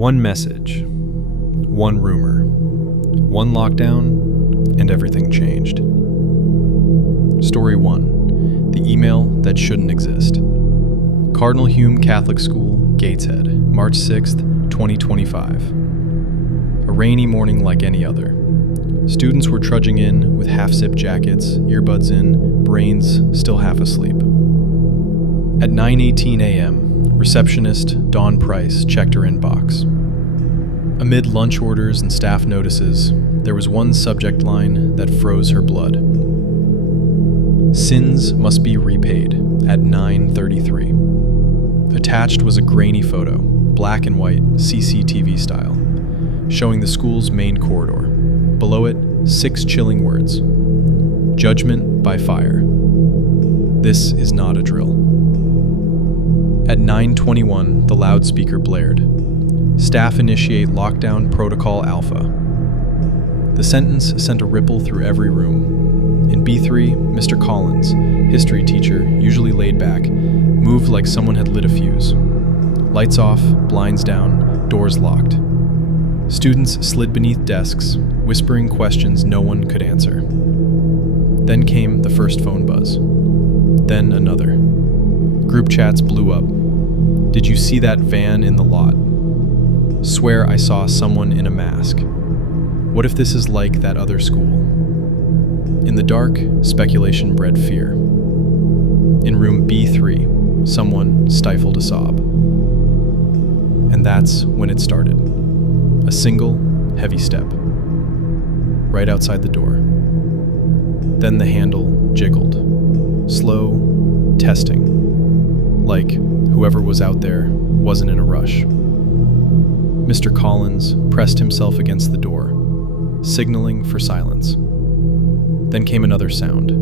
One message, one rumor, one lockdown, and everything changed. Story 1. The email that shouldn't exist. Cardinal Hume Catholic School, Gateshead, March 6th, 2025. A rainy morning like any other. Students were trudging in with half-zip jackets, earbuds in, brains still half asleep. At 9:18 a.m., receptionist Dawn Price checked her inbox. Amid lunch orders and staff notices, there was one subject line that froze her blood. Sins must be repaid at 9:33. Attached was a grainy photo, black and white, CCTV style, showing the school's main corridor. Below it, 6 chilling words. Judgment by fire. This is not a drill. At 9:21, the loudspeaker blared. Staff initiate lockdown protocol alpha. The sentence sent a ripple through every room. In B3, Mr. Collins, history teacher, usually laid back, moved like someone had lit a fuse. Lights off, blinds down, doors locked. Students slid beneath desks, whispering questions no one could answer. Then came the first phone buzz. Then another. Group chats blew up. Did you see that van in the lot? Swear I saw someone in a mask. What if this is like that other school? In the dark, speculation bred fear. In room B3, someone stifled a sob. And that's when it started. A single, heavy step. Right outside the door. Then the handle jiggled. Slow, testing. Like whoever was out there wasn't in a rush. Mr. Collins pressed himself against the door, signaling for silence. Then came another sound,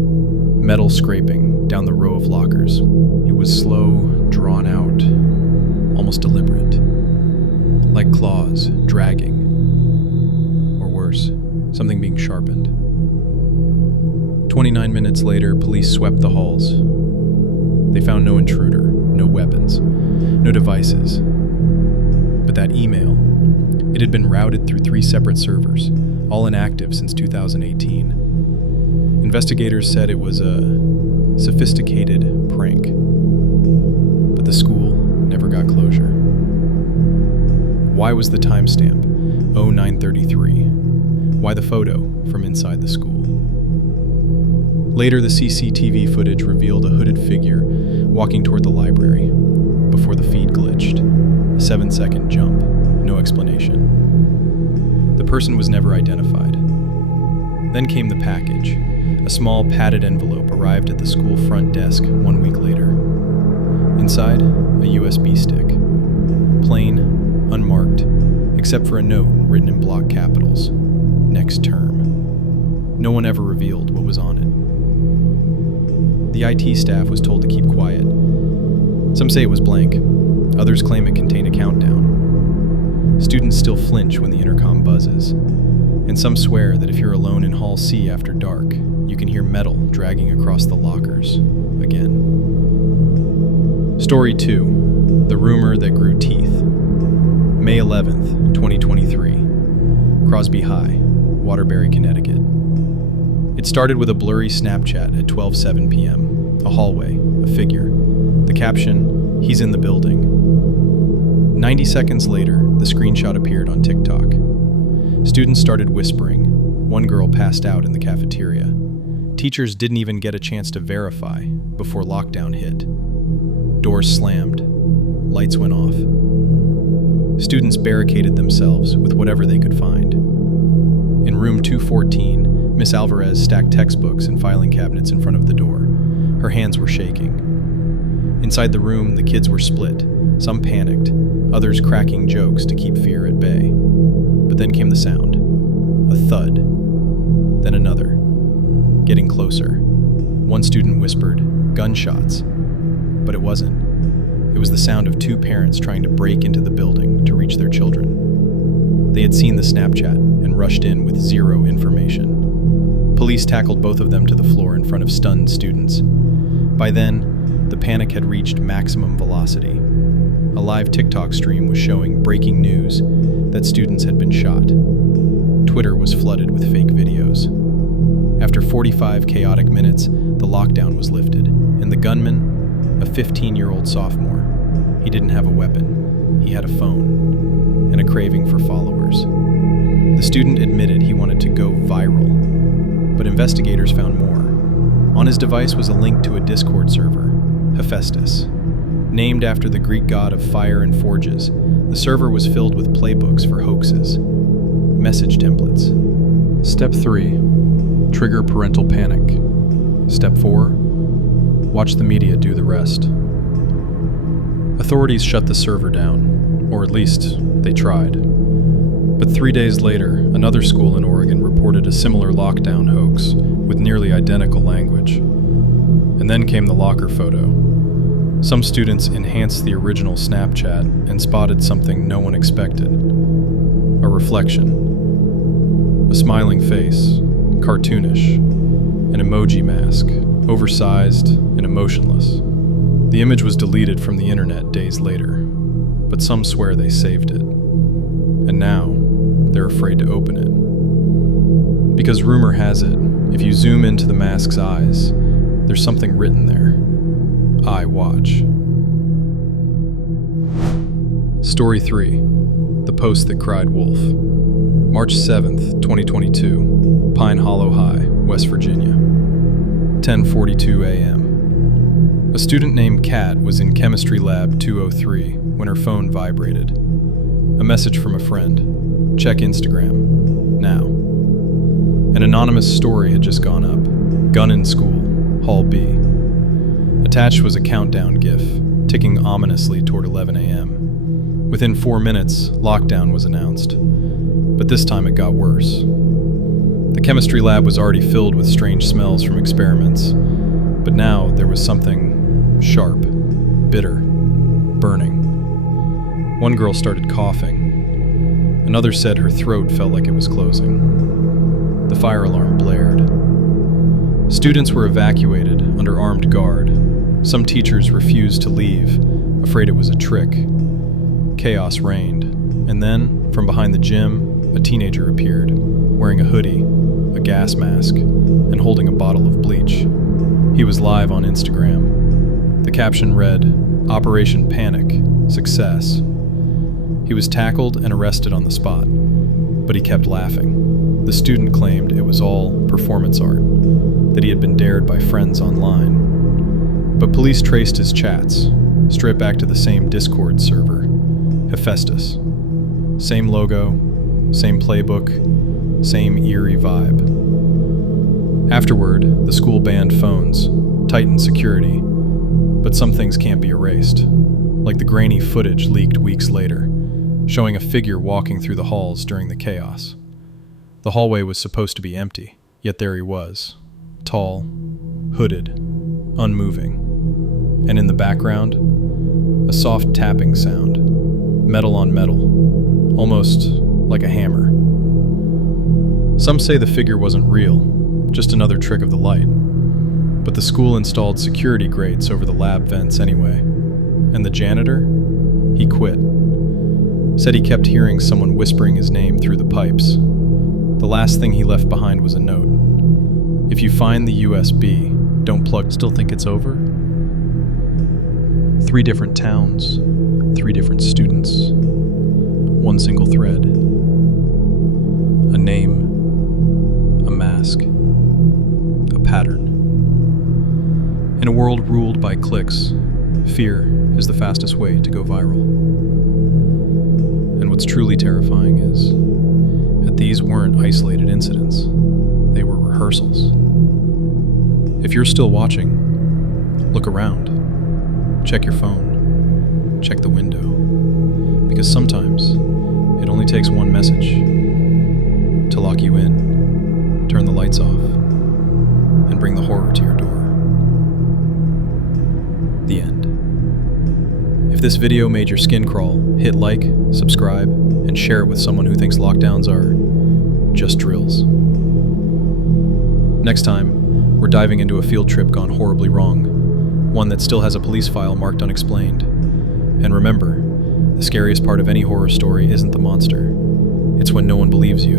metal scraping down the row of lockers. It was slow, drawn out, almost deliberate, like claws dragging, or worse, something being sharpened. 29 minutes later, police swept the halls. They found no intruder, no weapons, no devices. But that email, it had been routed through 3 separate servers, all inactive since 2018. Investigators said it was a sophisticated prank. But the school never got closure. Why was the timestamp 0933? Why the photo from inside the school? Later, the CCTV footage revealed a hooded figure walking toward the library before the feed glitched. A 7-second jump, no explanation. The person was never identified. Then came the package. A small padded envelope arrived at the school front desk 1 week later. Inside, a USB stick. Plain, unmarked, except for a note written in block capitals. Next term. No one ever revealed what was on it. The IT staff was told to keep quiet. Some say it was blank. Others claim it contained a countdown. Students still flinch when the intercom buzzes. And some swear that if you're alone in Hall C after dark, you can hear metal dragging across the lockers again. Story 2. The rumor that grew teeth. May 11th, 2023. Crosby High, Waterbury, Connecticut. It started with a blurry Snapchat at 12:07 p.m. A hallway, a figure. The caption, "He's in the building." 90 seconds later, the screenshot appeared on TikTok. Students started whispering. One girl passed out in the cafeteria. Teachers didn't even get a chance to verify before lockdown hit. Doors slammed. Lights went off. Students barricaded themselves with whatever they could find. In room 214, Miss Alvarez stacked textbooks and filing cabinets in front of the door. Her hands were shaking. Inside the room, the kids were split. Some panicked, others cracking jokes to keep fear at bay. But then came the sound. A thud. Then another. Getting closer. One student whispered, "Gunshots." But it wasn't. It was the sound of 2 parents trying to break into the building to reach their children. They had seen the Snapchat and rushed in with 0 information. Police tackled both of them to the floor in front of stunned students. By then, the panic had reached maximum velocity. a live TikTok stream was showing breaking news that students had been shot. Twitter was flooded with fake videos. After 45 chaotic minutes, the lockdown was lifted, and the gunman, a 15-year-old sophomore, he didn't have a weapon, he had a phone, and a craving for followers. The student admitted he wanted to go viral, but investigators found more. On his device was a link to a Discord server, Hephaestus. Named after the Greek god of fire and forges, the server was filled with playbooks for hoaxes, message templates. Step 3. Trigger parental panic. Step 4. Watch the media do the rest. Authorities shut the server down, or at least they tried. But 3 days later, another school in Oregon reported a similar lockdown hoax with nearly identical language. And then came the locker photo. Some students enhanced the original Snapchat and spotted something no one expected. A reflection. A smiling face, cartoonish, an emoji mask, oversized and emotionless. The image was deleted from the internet days later, but some swear they saved it. And now, they're afraid to open it. Because rumor has it, if you zoom into the mask's eyes, there's something written there. I watch. Story 3. The Post That Cried Wolf. March 7th, 2022, Pine Hollow High, West Virginia. 10:42 a.m. A student named Kat was in Chemistry Lab 203 when her phone vibrated. A message from a friend. Check Instagram. Now. An anonymous story had just gone up. Gun in school, Hall B. Attached was a countdown GIF, ticking ominously toward 11 a.m. Within 4 minutes, lockdown was announced. But this time it got worse. The chemistry lab was already filled with strange smells from experiments, but now there was something sharp, bitter, burning. One girl started coughing. Another said her throat felt like it was closing. The fire alarm blared. Students were evacuated under armed guard. Some teachers refused to leave, afraid it was a trick. Chaos reigned, and then, from behind the gym, a teenager appeared, wearing a hoodie, a gas mask, and holding a bottle of bleach. He was live on Instagram. The caption read, "Operation Panic, Success." He was tackled and arrested on the spot, but he kept laughing. The student claimed it was all performance art, that he had been dared by friends online. But police traced his chats, straight back to the same Discord server, Hephaestus. Same logo, same playbook, same eerie vibe. Afterward, the school banned phones, tightened security, but some things can't be erased, like the grainy footage leaked weeks later, showing a figure walking through the halls during the chaos. The hallway was supposed to be empty, yet there he was, tall, hooded, unmoving. And in the background, a soft tapping sound, metal on metal, almost like a hammer. Some say the figure wasn't real, just another trick of the light. But the school installed security grates over the lab vents anyway. And the janitor? He quit. Said he kept hearing someone whispering his name through the pipes. The last thing he left behind was a note. If you find the USB, don't plug. Still think it's over? 3 different towns, 3 different students, one single thread. A name, a mask, a pattern. In a world ruled by clicks, fear is the fastest way to go viral. And what's truly terrifying is that these weren't isolated incidents. They were rehearsals. If you're still watching, look around. Check your phone. Check the window. Because sometimes it only takes one message to lock you in, turn the lights off, and bring the horror to your door. The end. If this video made your skin crawl, hit like, subscribe, and share it with someone who thinks lockdowns are just drills. Next time, we're diving into a field trip gone horribly wrong, one that still has a police file marked unexplained. And remember, the scariest part of any horror story isn't the monster. It's when no one believes you.